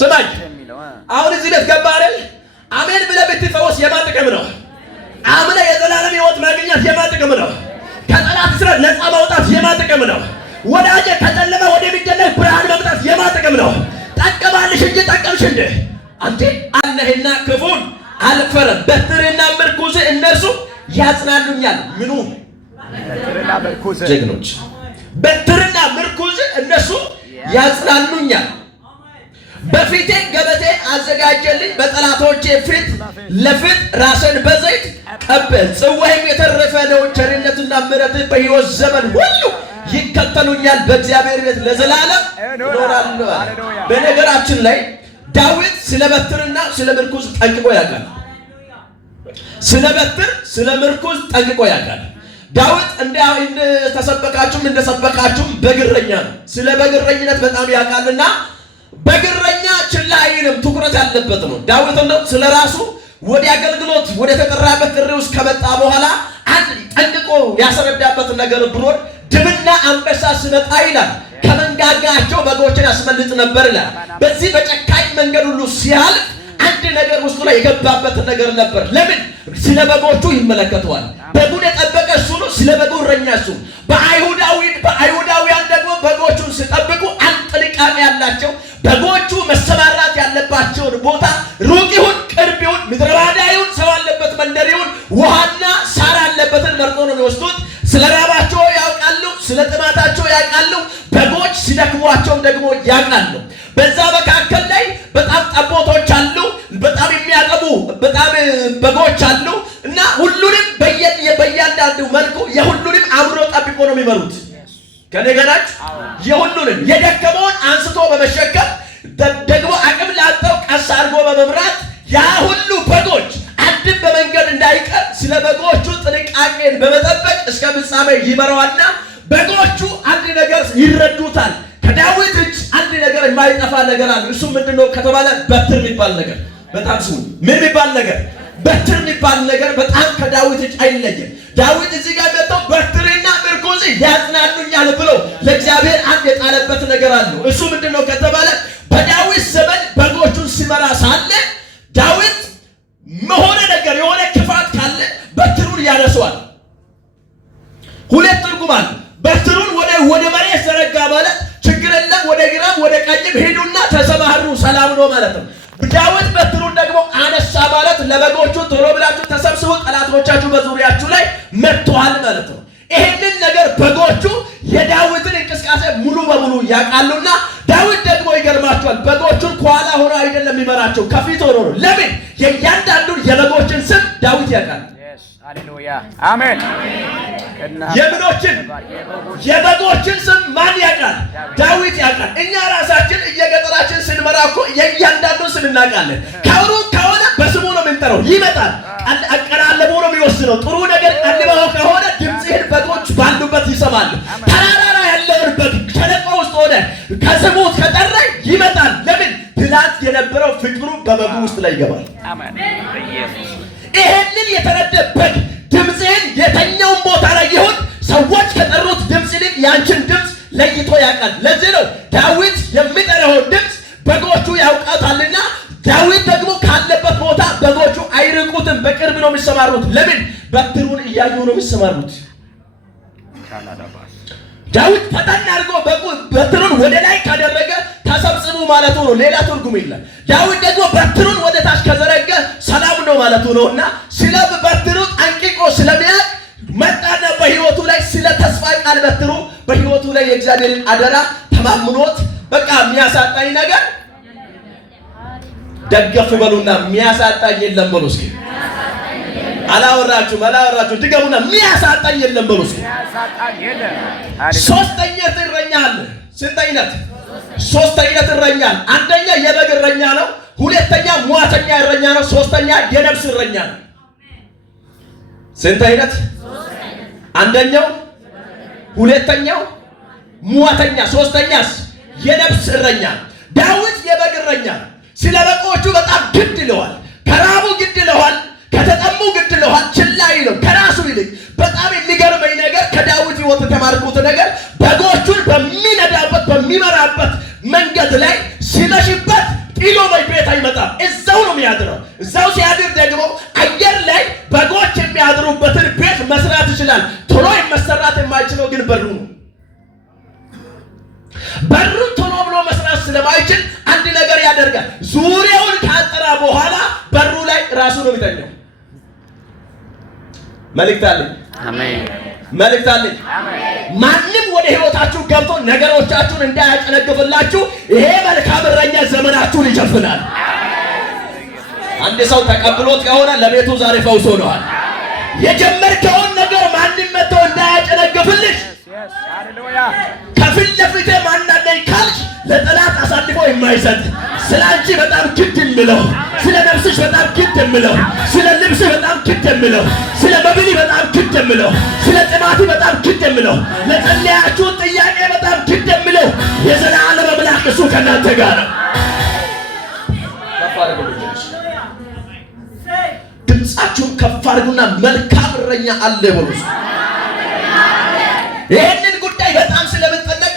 ስማኝ አሁን እዚህ ቤት ገባ አይደል አሜን ብለህ ብትፈወስ የማን ጥቅም ነው አምነህ የዘላለም ሕይወት ማግኘት የማን ጥቅም ነው ከጠላት እስራት ነፃ ማውጣት የማን ጥቅም ነው ወዳጄ ከጨለማ ወደሚደነቅ ብርሃን ማምጣት የማን ጥቅም ነው ጠቀማልሽ እንጂ ጠቀምሽ እንደ አንተ አለህና ክፉን አልፈረም በትርና ምርኩዝ እነሱ ያጽናኑኛል ምኑ በትርና ምርኩዝ ጀግኖች በትርና ምርኩዝ እነሱ ያጽናኑኛል በፊቴ ገበቴ አዘጋጀልኝ በጠላቶቼ ፊት ለፊት ራስን በዘይት ቀበል ጽዋዬም የተረፈ ነው ቸርነትና ምሕረት በሕይወት ዘመን ሁሉ ይከተሉኛል በእግዚአብሔር ቤት ለዘላለም እኖራለሁ በነገራችን ላይ ዳዊት ስለ በትርና ስለ ምርኩዝ ጠንቅቆ ያውቃል ስለ በትር ስለ ምርኩዝ ጠንቅቆ ያውቃል ዳዊት እንደሰበካችሁም በግረኛ ነው ስለ በግረኝነት በጣም ያውቃልና በግረኛ ችላ አይልም ትኩረት ያለበት ነው ዳዊት ነው ስለራሱ ወደ አገልግሎት ወደ ተጠራበት ጥሪ ውስጥ ከመጣ በኋላ አንድ ጠንቅቆ ያስረዳበት ነገር ብሎን ድብና አንበሳ ሲመጣ ይላል ከመንጋጋቸው በጎችን ያስመልጥ ነበር ይላል በዚህ በጨካኝ መንገድ ሁሉ ሲያልፍ አንድ ነገር ውስጡ ላይ የገባበት ነገር ነበር ለምን ስለ በጎቹ ይመለከተዋል በጉን የጠበቀ እሱ ነው ስለ በጉ እረኛ እሱ በአይሁዳውያን ደግሞ በጎቹን ሲጠብቁ አንድ ጥንቃቄ ያላቸው በጎቹ መሰማራት ያለባቸውን ቦታ ሩቅ ይሁን ቅርብ ይሁን ምድረ በዳ ይሁን ሰው ያለበት መንደር ይሁን ውሃና ሳር ያለበትን መርጦ ነው የሚወስዱት ስለ ራባቸው ያውቃሉ ስለ ጥማታቸው ያውቃሉ በጎች ሲደክሟቸው ደግሞ ያውቃሉ በዛ መካከል ላይ በጣም ጠቦቶች አሉ በጣም የሚያጠቡ በጣም በጎች አሉ እና ሁሉንም በእያንዳንዱ መልኩ የሁሉንም አምሮ ጠብቆ ነው የሚመሩት ከነገራች የሁሉንም የደከመውን አንስቶ በመሸከም ደግሞ አቅም ላጣው ቀስ አድርጎ በመምራት ያ ሁሉ በጎች አንድም በመንገድ እንዳይቀር ስለ በጎቹ ጥንቃቄን በመጠበቅ እስከ ፍጻሜ ይመራዋልና በጎቹ አንድ ነገር ይረዱታል ከዳዊት እጅ አንድ ነገር የማይጠፋ ነገር አለ እሱ ምንድነው ከተባለ በትር የሚባል ነገር በጣም ስሙ ምን የሚባል ነገር በትር የሚባል ነገር በጣም ከዳዊት እጅ አይለየም ዳዊት እዚህ ጋር መጥተው በትርና ምርኩዝ ያጽናኑኛል ብሎ ለእግዚአብሔር አንድ የጣለበት ነገር አለ እሱ ምንድነው ከተባለ በዳዊት ዘመን በጎቹን ሲመራ ሳለ ዳዊት መሆነ ነገር የሆነ ክፋት ካለ በትሩን ያነሳዋል ሁለት ትርጉም አለ በትሩን ወደ መሬት ዘረጋ ማለት ችግር የለም ወደ ግራም ወደ ቀኝም ሄዱና ተሰማሩ ሰላም ነው ማለት ነው ዳዊት በትሩን ደግሞ አነሳ ማለት ለበጎቹ ቶሎ ብላችሁ ተሰብስቡ ጠላቶቻችሁ በዙሪያችሁ ላይ መጥተዋል ማለት ነው ይሄንን ነገር በጎቹ የዳዊትን እንቅስቃሴ ሙሉ በሙሉ ያውቃሉና ዳዊት ደግሞ ይገርማቸዋል በጎቹን ከኋላ ሆኖ አይደለም የሚመራቸው ከፊት ሆኖ ነው ለምን የእያንዳንዱን የበጎችን ስም ዳዊት ያውቃል ሃሌሉያ አሜን የበጎችን ስም ማን ያውቃል ዳዊት ያውቃል እኛ ራሳችን እየገጠራችን ስንመራ እኮ የእያንዳንዱን ስም እናውቃለን ከሩቅ ከሆነ በስሙ ነው የምንጠራው ይመጣል አቀራለቡ ነው የሚወስነው ጥሩ ነገር ቀልበው ከሆነ ድምፅህን በጎች ባሉበት ይሰማሉ ተራራ ያለውን በግ ሸለቆ ውስጥ ሆነ ከስሙት ከጠራይ ይመጣል ለምን ትላንት የነበረው ፍቅሩ በበጉ ውስጥ ላይ ይገባል አሜን ኢየሱስ ይሄንን የተረደበት ድምፅህን የተኛውን ቦታ ላይ ይሁን ሰዎች ከጠሩት ድምፅ ይልቅ ያንቺን ድምፅ ለይቶ ያውቃል ለዚህ ነው ዳዊት የሚጠራውን ድምፅ በጎቹ ያውቃታልና ዳዊት ደግሞ ካለበት ቦታ በጎቹ አይርቁትም በቅርብ ነው የሚሰማሩት ለምን በትሩን እያዩ ነው የሚሰማሩት ዳዊት ፈጠን አድርጎ በትሩን ወደ ላይ ካደረገ ተሰብስቡ ማለቱ ነው ሌላ ትርጉም የለም ዳዊት ደግሞ በትሩን ወደ ታች ከዘረገ ሰላም ነው ማለቱ ነውና ስለ በትሩ አንቂቆ ስለሚያቅ መጣና በህይወቱ ላይ ስለ ተስፋ ቃል በትሩ በህይወቱ ላይ የእግዚአብሔርን አደራ ተማምኖት በቃ የሚያሳጣኝ ነገር ደገፉ በሉና የሚያሳጣኝ የለም በሉ እስኪ አላወራችሁ ድገሙና የሚያሳጣኝ የለም በሉ እስኪ ሶስተኛ እረኛ አለ ስንት አይነት ሶስተኛ እረኛ አንደኛ የበግ እረኛ ነው ሁለተኛ ሟተኛ እረኛ ነው ሶስተኛ የነፍስ እረኛ ነው ስንት አይነት አንደኛው ሁለተኛው ሟተኛ ሶስተኛስ የነፍስ እረኛ ዳዊት የበግ እረኛ ስለ በጎቹ በጣም ግድ ይለዋል ከራቡ ግድ ይለዋል ከተጠሙ ግድ ይለዋል ችላ ይለው ከራሱ ይልቅ በጣም የሚገርመኝ ነገር ከዳዊት ሕይወት የተማርኩት ነገር በጎቹን በሚነዳበት በሚመራበት መንገድ ላይ ሲመሽበት ጥሎ አይመጣም። እዛው ነው የሚያድረው። እዛው ሲያድር ደግሞ አየር ላይ በጎች የሚያድሩበትን ቤት መስራት ይችላል። ቶሎ መሰራት የማይችለው ግን በሩ ነው። በሩን ቶሎ ብሎ መስራት ስለማይችል አንድ ነገር ያደርጋል። ዙሪያውን ካጠራ በኋላ በሩ ላይ ራሱ ነው የሚተኛው። መልእክት አለኝ። አሜን። መልእክት አለኝ። ማንም ወደ ህይወታችሁ ገብቶ ነገሮቻችሁን እንዳያጨነግፍላችሁ ይሄ መልካም እረኛ ዘመናችሁን ይሸፍናል። አንድ ሰው ተቀብሎት ከሆነ ለቤቱ ዛሬ ፈውስ ሆነዋል። የጀመርከውን ነገር ማንም መጥቶ እንዳያጨነግፍልሽ ከፊት ለፊት ማናለኝ ካልሽ ለጠላት አሳልፎ የማይሰጥ ስለ አንቺ በጣም ግድ የሚለው ስለ ነፍስሽ በጣም ግድ የሚለው ስለ ልብስሽ በጣም ግድ የሚለው ስለ መብሊ በጣም ግድ የሚለው ስለ ጥማት በጣም ግድ የሚለው ለጸለያችሁ ጥያቄ በጣም ግድ የሚለው የዘላለም አምላክ እሱ ከእናንተ ጋር ነው። ድምጻችሁን ከፍ አድርጉና መልካም እረኛ አለ በሉ። ይህንን ጉዳይ በጣም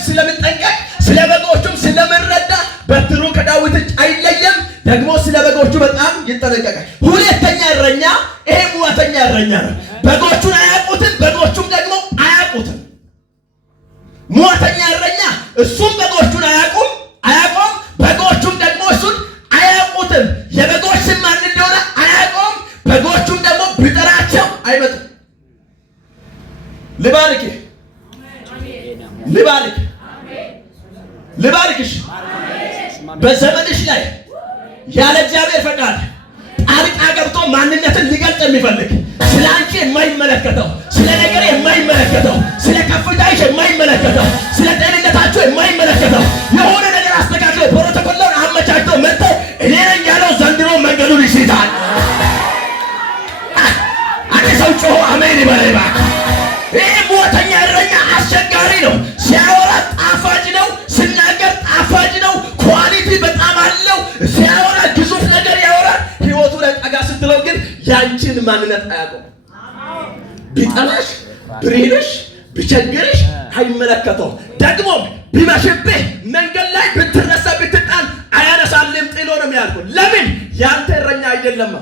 ስለምንጠንቀቅ ስለ በጎቹም ስለምንረዳ በትሩ ከዳዊት እጅ አይለየም። ደግሞ ስለ በጎቹ በጣም ይጠነቀቃል። ሁለተኛ እረኛ ይሄ ሙያተኛ እረኛ ነው። በጎቹን አያውቁትም፣ በጎቹም ደግሞ አያውቁትም። ሙያተኛ እረኛ እሱም በጎቹን አያውቁም፣ በጎቹም ደግሞ እሱን አያውቁትም። የበጎች ስም ማን እንደሆነ አያውቁም። በጎቹም ደግሞ ቢጠራቸው አይመጡም። ልባርክሽ በዘመንሽ ላይ ያለ እግዚአብሔር ፈቃድ ጣልቃ ገብቶ ማንነትን ሊገልጥ የሚፈልግ ስለ አንቺ የማይመለከተው ስለ ነገር የማይመለከተው ስለ ከፍታሽ የማይመለከተው ስለ ጤንነታችሁ የማይመለከተው የሆነ ነገር አስተካክለው ፕሮቶኮሉን አመቻችተው መጥተው እኔ ነኝ ያለው ዘንድሮ መንገዱን ይስታል። አንድ ሰው ጮሆ አሜን ይበል እባክህ። ይህ ሙያተኛ እረኛ አስቸጋሪ ነው። ሲያወራ ጣፋጭ ነው፣ ሲናገር ጣፋጭ ነው፣ ኳሊቲ በጣም አለው። ሲያወራ ግዙፍ ነገር ያወራል። ህይወቱ ላይ ጠጋ ስትለው ግን ያንቺን ማንነት አያውቀውም። ቢጠላሽ ብሪልሽ ቢቸግርሽ አይመለከተውም። ደግሞ ቢመሽብህ መንገድ ላይ ብትረሳ ብትጣል አያነሳልም፣ ጥሎ ነው የሚያልፈው። ለምን? ያንተ እረኛ አይደለም።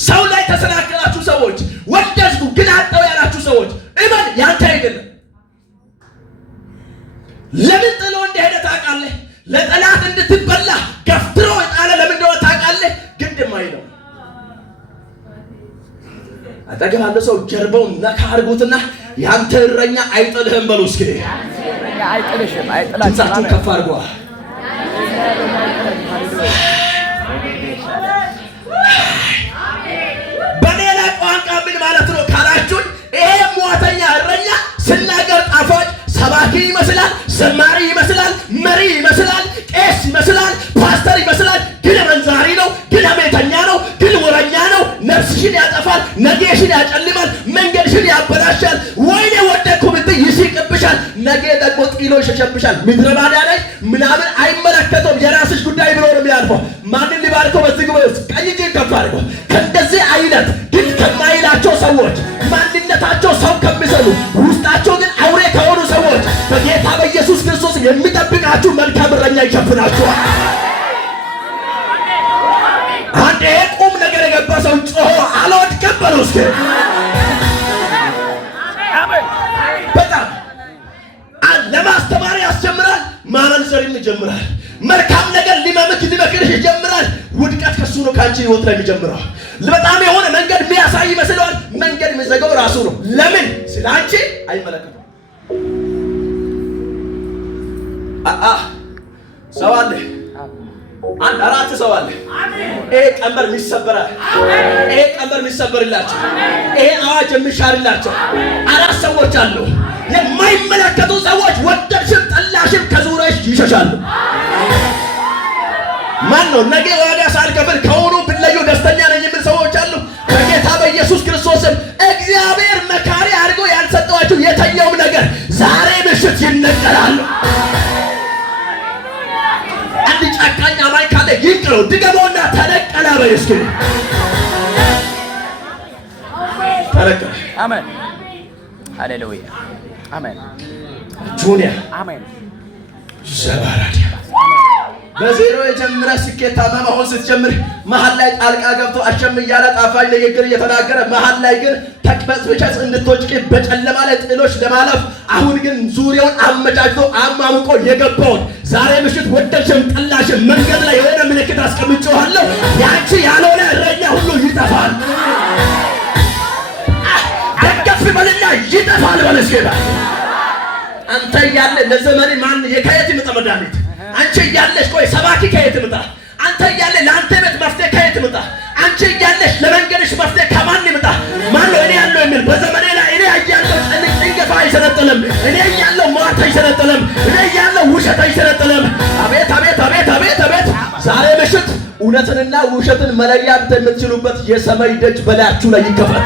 ሰው ላይ ተሰናከላችሁ ሰዎች፣ ወደድኩ ግን አጣው ያላችሁ ሰዎች እመን ያንተ አይደለም። ለምን ጥሎ እንደሄደ ታውቃለህ? ለጠላት እንድትበላ ገፍትሮ የጣለ ለምን እንደሆነ ታውቃለህ? ግድ የማይለው አጠገብ ያለው ሰው ጀርባውን ነካ አድርጉትና ያንተ እረኛ አይጥልህም በሉ እስኪ። አይጥልሽም፣ አይጥላችሁም። ከፍ አድርጓ። በሌላ ቋንቋ ምን ማለት ነው ካላችሁኝ፣ ይሄ ሙያተኛ እረኛ ስናገር ጣፋጭ ሰባኪ ይመስላል፣ ዘማሪ ይመስላል፣ መሪ ይመስላል፣ ቄስ ይመስላል፣ ፓስተር ይመስላል። ግን መንዛሪ ነው፣ ግን አሜተኛ ነው፣ ግን ወረኛ ነው። ነፍስሽን ያጠፋል፣ ነገሽን ያጨልማል፣ መንገድሽን ያበላሻል። ወይኔ ወደኩ ብትይ ይስቅብሻል፣ ነገ ደግሞ ጥሎ ይሸሸብሻል። ምድረ ባዳ ላይ ምናምን አይመለከተውም። የራስሽ ጉዳይ ብሎ ነው የሚያልፈው። ማንን ሊባርከው በዚህ ጉባኤ ውስጥ ቀኝ እጅን ከፍ አድርገው። ከእንደዚህ አይነት ግን ከማይላቸው ሰዎች ማንነታቸው ሰው ከሚሰሉ ውስጣቸው ግን አውሬ ከሆኑ ሰዎች በጌታ በኢየሱስ ክርስቶስ የሚጠብቃችሁ መልካም እረኛ ይሸፍናችኋል። አንድ ቁም ነገር የገባ ሰው ጮሆ አልወድቅም በሉ እስኪ። በጣም ለማስተማር ያስጀምራል፣ ማመንዘርን ይጀምራል። መልካም ነገር ሊመክርሽ ይጀምራል። ውድቀት ከሱ ነው ከአንቺ ህይወት ላይ የሚጀምረው። በጣም የሆነ መንገድ የሚያሳይ ይመስለዋል፣ መንገድ የሚዘጋው ራሱ ነው። ለምን? ስለ አንቺ አይመለከተውም። ሰው አለ፣ አንድ አራት ሰው አለ። ይሄ ቀንበር የሚሰበራል፣ ይሄ ቀንበር የሚሰበርላቸው፣ ይሄ አዋጅ የሚሻርላቸው አራት ሰዎች አሉ። የማይመለከቱ ሰዎች ወደድሽም ጠላሽም ከዙሪያሽ ይሸሻሉ። ማን ነው? ነገ ዋጋ ሳልከፍል ከሆኑ ብለዩ ደስተኛ ነኝ የሚል ሰዎች አሉ። በጌታ በኢየሱስ ክርስቶስም እግዚአብሔር መካሪ አድርጎ ያልሰጠዋችሁ የተኛውም ነገር ዛሬ ምሽት ይነቀላሉ። አንድ ጨካኝ አማኝ ካለ ይንቀለው። ድገመውና ተነቀለ በይ እስኪ። ተነቀለ። አሜን፣ ሃሌሉያ፣ አሜን። ጁኒያ አሜን። ዘባራዲያ በዜሮ የጀመረ ስኬታማ መሆን ስትጀምር መሃል ላይ ጣልቃ ገብቶ አሸም እያለ ጣፋጭ ንግግር እየተናገረ መሃል ላይ ግን ተቅበዝብዘሽ እንድትወድቂ በጨለማ ላይ ጥሎሽ ለማለፍ አሁን ግን ዙሪያውን አመቻችቶ አማምቆ የገባውን ዛሬ ምሽት ወደድሽም ጠላሽም መንገድ ላይ የሆነ ምልክት አስቀምጬዋለሁ። ያንቺ ያልሆነ እረኛ ሁሉ ይጠፋል። ደገፍ በልና ይጠፋል በለስጌታ አንተ እያለ ለዘመኔ ማን የከየት ይመጣ መድኃኒት አንቺ እያለሽ ቆይ ሰባኪ ከየት ይመጣ? አንተ እያለ ለአንተ ቤት መፍትሄ ከየት ይመጣ? አንቺ እያለሽ ለመንገድሽ መፍትሄ ከማን ይመጣ? ማን ነው እኔ ያለው የሚል በዘመኔ ላይ እኔ እያለሁ ጭንገፋ አይሰነጥልም። እኔ እያለሁ ሟርት አይሰነጥልም። እኔ እያለሁ ውሸት አይሰነጥልም። አቤት አቤት አቤት አቤት አቤት! ዛሬ ምሽት እውነትንና ውሸትን መለያት የምትችሉበት የሰማይ ደጅ በላያችሁ ላይ ይከፈት።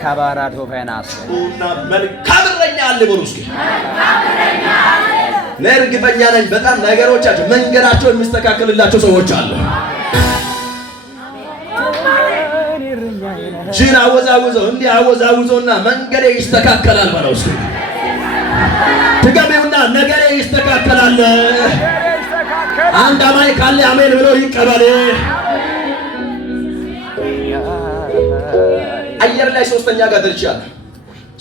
ካባራዶ ፋይናንስ እና መልካም እረኛ አለ ብሎ እስኪ ለእርግጠኛ ነኝ በጣም ነገሮቻቸው መንገዳቸው የሚስተካከልላቸው ሰዎች አሉ። ጅን አወዛውዘው እንዲህ አወዛውዘውና መንገዴ ይስተካከላል በለው እስኪ ትገቢውና ነገሬ ይስተካከላል። አንድ አማኝ ካለ አሜን ብሎ ይቀበል። አየር ላይ ሶስተኛ ጋር ደርቻለሁ።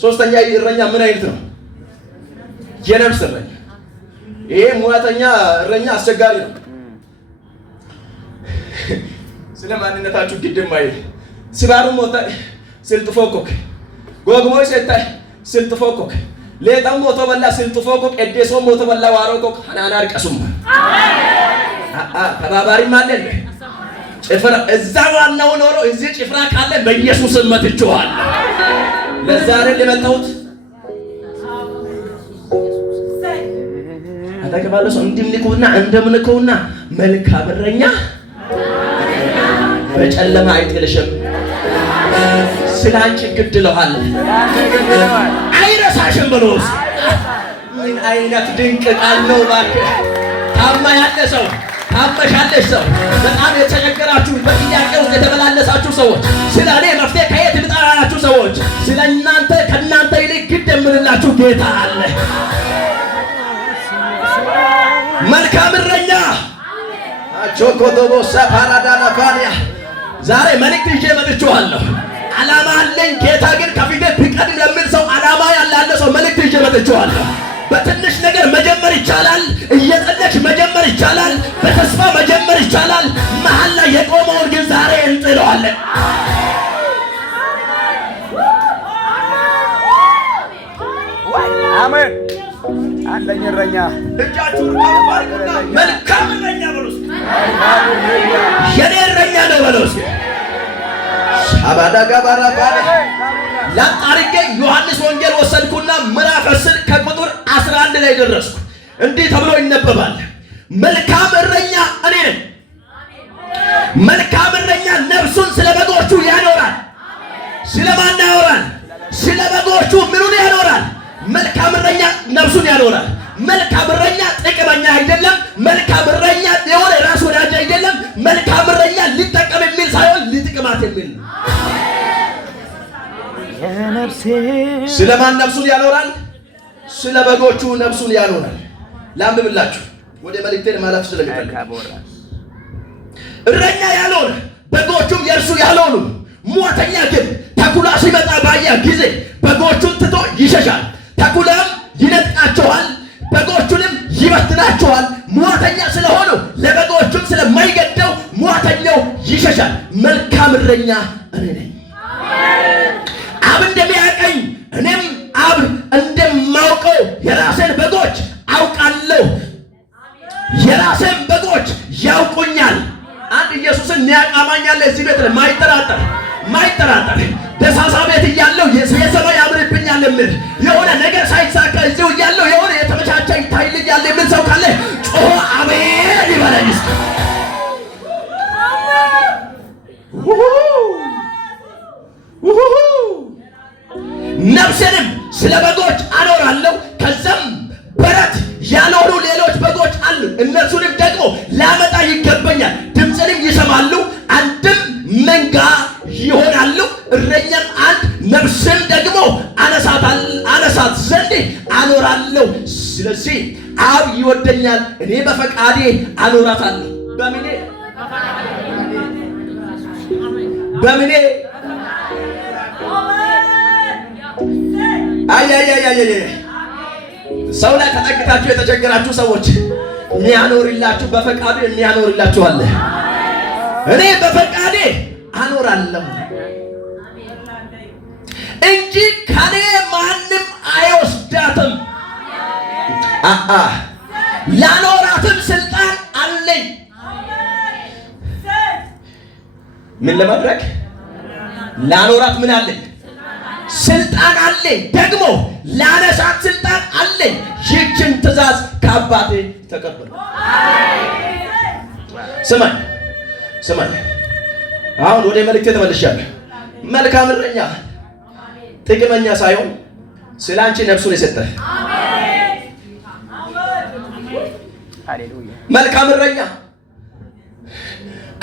ሶስተኛ እረኛ ምን አይነት ነው? የነፍስ እረኛ። ይሄ ሙያተኛ እረኛ አስቸጋሪ ነው። ስለ ማንነታችሁ ግድም አይል ሲባሩ ሞታ ስልጥፎኮክ ጎግሞይ ሰታይ ስልጥፎኮክ ሌጣም ሞቶ በላ ስልጥፎኮክ ኤዴሶ ሞቶ በላ ዋሮኮክ አናናር ቀሱም ተባባሪ ማለት ነው። ጭፍራ እዛ ዋናው ኖሮ እዚህ ጭፍራ ካለ በኢየሱስ መትቼዋል። ለዛሬ ለመጣሁት አታከባለሁ ሰው እንድንቁና እንደምንቁና መልካም እረኛ በጨለማ አይጥልሽም። ስላንቺ ግድለዋል አይረሳሽም ብሎስ ምን አይነት ድንቅ ቃል ነው እባክህ! ታማ ያለ ሰው ታመሻለሽ ሰው በጣም የተቸገራችሁ በጥያቄ ውስጥ የተመላለሳችሁ ሰዎች ስለ እኔ መፍትሄ ከየት ልጠራላችሁ ሰዎች ስለ እናንተ ከእናንተ ይልቅ ግድ የምንላችሁ ጌታ አለ። መልካም እረኛ አቾኮቶቦሳ ፓራዳና ፓኒያ ዛሬ መልእክት ይዤ መጥቼዋለሁ። ዓላማ አለኝ። ጌታ ግን ከፊቴ ቢቀድም ለምን ሰው ዓላማ ያለ ሰው መልእክት ይዤ መጥቼዋለሁ። በትንሽ ነገር መጀመር ይቻላል። እየጸለች መጀመር ይቻላል። በተስፋ መጀመር ይቻላል። መሃል ላይ የቆመውን ግን ዛሬ እንጥለዋለን። አሜን። አንደኛ እረኛ እጃችሁን ከፍ አድርጉና መልካም እረኛ በሉ። የኔ እረኛ ነው በሉ። አባዳ ጋባራ ባለ ላጣርጌ ዮሐንስ ወንጌል ወሰድኩና ምዕራፍ 10 ከቁጥር 11 ላይ ደረስኩ። እንዲህ ተብሎ ይነበባል። መልካም እረኛ እኔ ነኝ። መልካም እረኛ ነፍሱን ስለ በጎቹ ያኖራል። ስለማን ያኖራል? ስለ በጎቹ ምኑን ያኖራል? መልካም እረኛ ነፍሱን ያኖራል። መልካም እረኛ ጥቅመኛ አይደለም። መልካም እረኛ የሆነ ራስ ወዳጅ አይደለም። መልካም እረኛ ሊጠቀም የሚል ሳይሆን ሊጥቅማት የሚል ነው። ስለማን ነፍሱን ያኖራል? ስለ በጎቹ ነፍሱን ያኖራል። ላንብብላችሁ ወደ መልእክቴን ማለፍ ስለሚፈልግ እረኛ ያልሆነ በጎቹም የእርሱ ያልሆኑ ሟተኛ ግን ተኩላ ሲመጣ ባየ ጊዜ በጎቹን ትቶ ይሸሻል። ተኩላም ይነጥቃቸዋል፣ በጎቹንም ይበትናቸዋል። ሟተኛ ስለሆኑ ለበጎቹም ስለማይገደው ሟተኛው ይሸሻል። መልካም እረኛ እኔ ነኝ። አብ እንደሚያውቀኝ እኔም አብ እንደማውቀው የራሴን በጎች አውቃለሁ፣ የራሴን በጎች ያውቁኛል። አንድ ኢየሱስን የሚያቃማኛለ እዚህ ቤት ላይ ማይጠራጠር ደሳሳ ቤት እያለሁ የሰማይ ያምርብኛል የሚል የሆነ ነገር ሳይሳካ እዚሁ እያለሁ የሆነ የተመቻቸ ይታይልኛል የሚል ሰው ካለ ጮሆ አሜን ይበለኝ። ነፍሴንም ስለ በጎች አኖራለሁ። ከዛም በረት ያልሆኑ ሌሎች በጎች አሉ፣ እነሱንም ደግሞ ላመጣ ይገባኛል። ድምፅንም ይሰማሉ፣ አንድም መንጋ ይሆናሉ። እረኛም አንድ፣ ነፍስን ደግሞ አነሳታለሁ ያነሳት ዘንድ አኖራለሁ። ስለዚህ አብ ይወደኛል፣ እኔ በፈቃዴ አኖራታለሁ። በምኔ ሰው ላይ ተጠግታችሁ የተቸገራችሁ ሰዎች የሚያኖርላችሁ በፈቃዱ የሚያኖርላችሁ አለ። እኔ በፈቃዴ አኖራለሁ እንጂ ከኔ ማንም አይወስዳትም። ላኖራትም ስልጣን አለኝ። ምን ለማድረግ? ላኖራት ምን አለኝ? ስልጣን አለኝ። ደግሞ ላነሳት ስልጣን አለኝ። ይህችን ትእዛዝ ከአባቴ ተቀበሉ። ስማኝ። አሁን ወደ መልእክቴ ተመልሻለሁ። መልካም እረኛ ጥቅመኛ ሳይሆን ስለ አንቺ ነፍሱን የሰጠ መልካም እረኛ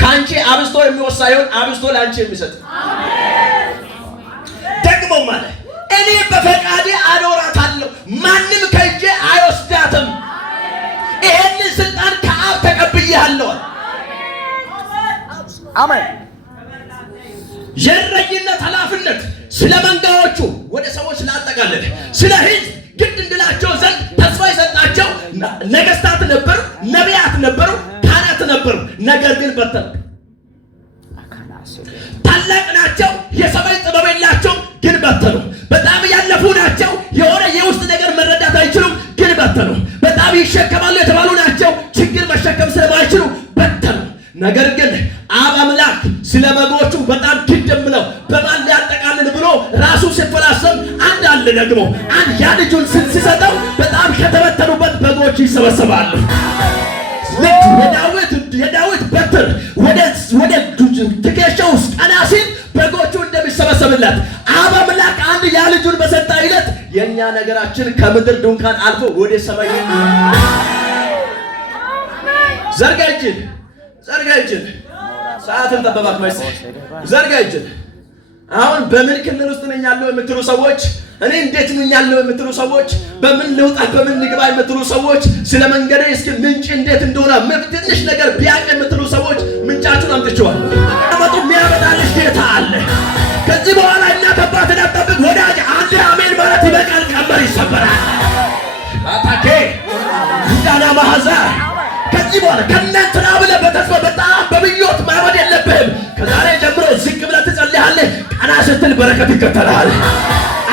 ከአንቺ አብስቶ የሚወስድ ሳይሆን አብስቶ ለአንቺ የሚሰጥ ደግሞ ማለት እኔ በፈቃዴ አኖራታለሁ፣ ማንም ከእጄ አይወስዳትም። ይሄንን ስልጣን ከአብ ተቀብያለሁ። አሜን። የእረኝነት ኃላፊነት ስለ መንጋዎቹ ወደ ሰዎች ላጠቃለለ ስለ ሕዝብ ግድ እንድላቸው ዘንድ ተስፋ የሰጣቸው ነገስታት ነበሩ፣ ነቢያት ነበሩ፣ ካህናት ነበሩ። ነገር ግን በተኑ። ታላቅ ናቸው፣ የሰማይ ጥበብ የላቸውም፣ ግን በተኑ። በጣም ያለፉ ናቸው፣ የሆነ የውስጥ ነገር መረዳት አይችሉም፣ ግን በተኑ። በጣም ይሸከማሉ የተባሉ ናቸው፣ ችግር መሸከም ስለማይችሉ በተኑ። ነገር ግን አብ አምላክ ስለ በጎቹ በጣም ግድ ብለው በማን ሊያጠቃልል ብሎ ራሱ ሲፈላሰም አንድ አለ። ደግሞ አንድ ያ ልጁን ሲሰጠው በጣም ከተበተኑበት በጎቹ ይሰበሰባሉ። ልክ የዳዊት በትር ወደ ትከሻው ውስጥ ቀና ሲል በጎቹ እንደሚሰበሰብለት አብ አምላክ አንድ ያ ልጁን በሰጠ ዕለት የእኛ ነገራችን ከምድር ድንኳን አልፎ ወደ ሰማይ ዘርጋ እጅን ሰዓትን ጠበባት ማለት ዘርጋ እጅን። አሁን በምን ክልል ውስጥ ነኝ ያለው የምትሉ ሰዎች፣ እኔ እንዴት ነኝ ያለው የምትሉ ሰዎች፣ በምን ልውጣ በምን ልግባ የምትሉ ሰዎች፣ ስለ መንገዴ እስኪ ምንጭ እንዴት እንደሆነ ትንሽ ነገር ቢያቅ የምትሉ ሰዎች ምንጫችሁን አምጥቼዋለሁ። አመጡ የሚያመጣልሽ ጌታ አለ። ከዚህ በኋላ እናት አባትን አትጠብቅ ወዳጅ፣ አንድ አሜን ማለት ይበቃል። ቀንበር ይሰበራል። አታኬ እንዳና ማሐዛ ከዚህ በኋላ ከእናንትና ብለህ በተስፋ በጣም በብዮት ማመድ የለብህም። ከዛሬ ጀምሮ ዝቅ ብለህ ትጸልያለህ። ቀና ስትል በረከት ይከተላል።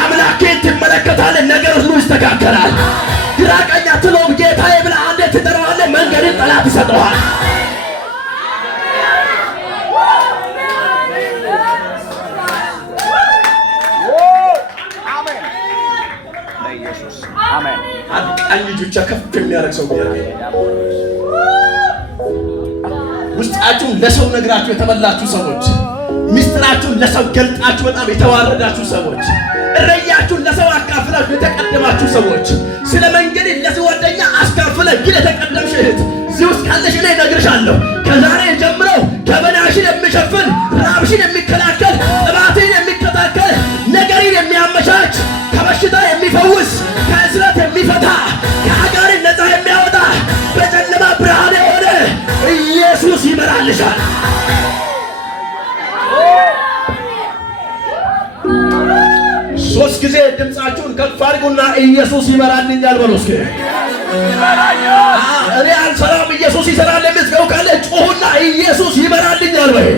አምላኬን ትመለከታለህ። ነገር ሁሉ ይስተካከላል። ግራ ቀኝ አትለውም። ጌታዬ ብለህ አንዴ ትጠራዋለህ። መንገድን ጠላት ይሰጠዋል። አሜን። ቀኝ እጆቻ ከፍ የሚያደርግ ሰው ውስጣችሁን ለሰው ነግራችሁ የተበላችሁ ሰዎች፣ ሚስጥራችሁን ለሰው ገልጣችሁ በጣም የተዋረዳችሁ ሰዎች፣ እረያችሁን ለሰው አካፍላችሁ የተቀደማችሁ ሰዎች፣ ስለ መንገድ ለሰው ጓደኛ አስካፍለ ግን የተቀደምሽ እህት እዚህ ውስጥ ካለሽ እኔ እነግርሻለሁ፣ ከዛሬ ጀምሮ ገበናሽን የሚሸፍን ራብሽን የሚከላከል ጥባትን የሚከታከል ነገርን የሚያመቻች ከበሽታ የሚፈውስ ከእስረት የሚፈታ ከአጋርን ነፃ የሚያወጣ በጨለማ ብርሃን የሆነ ኢየሱስ ይመራልሻል። ሶስት ጊዜ ድምፃችሁን ከፍ አድርጉና ኢየሱስ ይመራልኛል በሉ እስኪ። እኔ አልሰራም ኢየሱስ ይሰራል የምትገው ካለ ጮሁና ኢየሱስ ይመራልኛል በይ።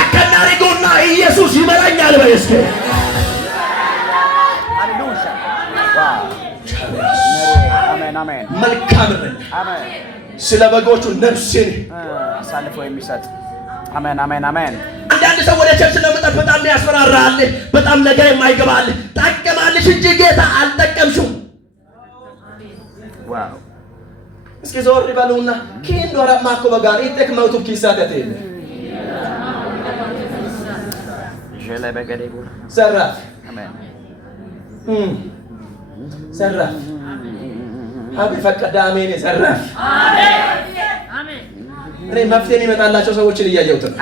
አከናሪጎና ኢየሱስ ይመራኛል በይ እስኪ። መልካም እረኛ ስለ በጎቹ ነፍሴን አሳልፎ የሚሰጥ አሜን አሜን አሜን። አንዳንድ ሰው ወደ ቸርች ነው መጣ፣ በጣም ያስፈራራል፣ በጣም ነገ የማይገባል ጠቀማልሽ እንጂ ጌታ አልጠቀምሽም። ዋው እስኪ ዞር ይበሉና ኪንዶራ ማኮ በጋር ይተክ ማውቱ ኪሳት ያተለ ጀለ በገደቡ ሰራ አሜን ሰራ አብ ፈቀደ አሜን ሰራ አሜን። እኔ መፍትሄ የሚመጣላቸው ሰዎችን እያየሁት ነው።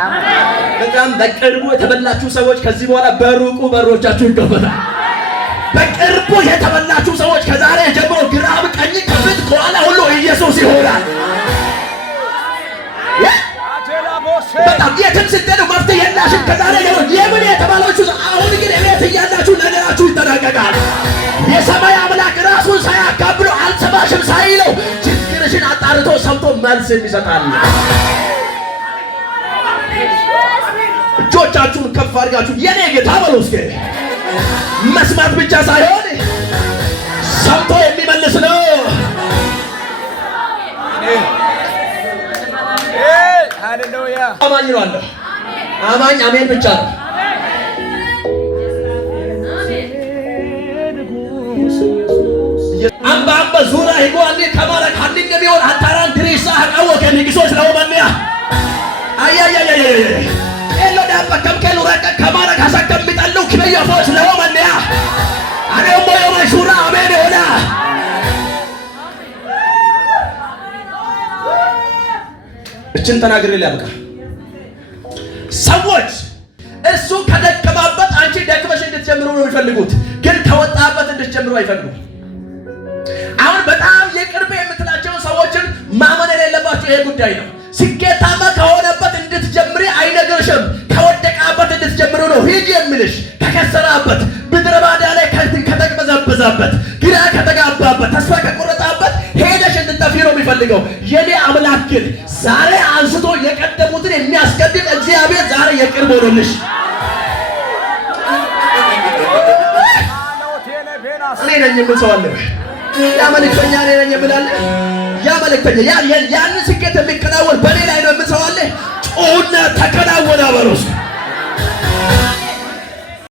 በጣም በቅርቡ የተበላችሁ ሰዎች ከዚህ በኋላ በሩቁ በሮቻችሁ ይከፈታል። በቅርቡ የተበላችሁ ሰዎች ከዛሬ ጀምሮ ግራም ቀኝ ከፊት ከኋላ ሁሉ ኢየሱስ ይሆናል። በጣም የትም ስትሄዱ መፍትሄ የላሽም። ከዛሬ ጀምሮ የምን የተባላችሁ አሁን ግን እቤት እያላችሁ ነገራችሁ ይጠናቀቃል። የሰማይ አምላክ ራሱን ሳያካብሎ አልሰማሽም ሳይለው ችግርሽን አጣርቶ ሰምቶ መልስ ይሰጣል። እጆቻችሁን ከፍ አድርጋችሁ የኔ ጌታ በሉ እስኪ። መስማት ብቻ ሳይሆን ሰምቶ የሚመልስ ነው። ሃሌሉያ። አማኝ ነው አለ። አማኝ አሜን ብቻ ነው። አምባ አምባ ዙራ ይጓኒ ከማራ ካንዲ እንደሚሆን አታራን ድሪሳ አቀወ ከንግሶች ነው ማንያ አያያያያ ኤሎ ዳባ ከምከሉ ረቀ ከማራ ካሳከም ቢጠሉ ከያፎች ነው ማንያ አኔው ሞዮ ማሹራ አሜን ሆና እችን ተናግሬ ሊያበቃ ሰዎች እሱ ከደከማበት አንቺ ደክመሽ እንድትጀምሩ ነው የሚፈልጉት፣ ግን ከወጣበት እንድትጀምሩ አይፈልጉም። አሁን በጣም የቅርብ የምትላቸው ሰዎችን ማመን የሌለባቸው ይሄ ጉዳይ ነው። ስኬታማ ከሆነበት እንድትጀምሪ አይነግርሽም፣ ከወደቃበት እንድትጀምሩ ነው ሂጂ የሚልሽ። ከከሰራበት፣ ምድረ በዳ ላይ ከተቅበዘበዛበት፣ ግራ ከተጋባበት፣ ተስፋ ከቆረጣበት ሄደሽ እንድትጠፊ ነው የሚፈልገው። የኔ አምላክ ግን ዛሬ አንስቶ የቀደሙትን የሚያስቀድም እግዚአብሔር ዛሬ የቅርብ ሆኖልሽ እኔ ነኝ የምል ሰው አለ። ያ መልእክተኛ እኔ ነኝ የምላለ ያ መልእክተኛ ያን ስኬት የሚከናወን በኔ ላይ ነው የምል ሰው አለ። ጮና ተከናወነ በሮስ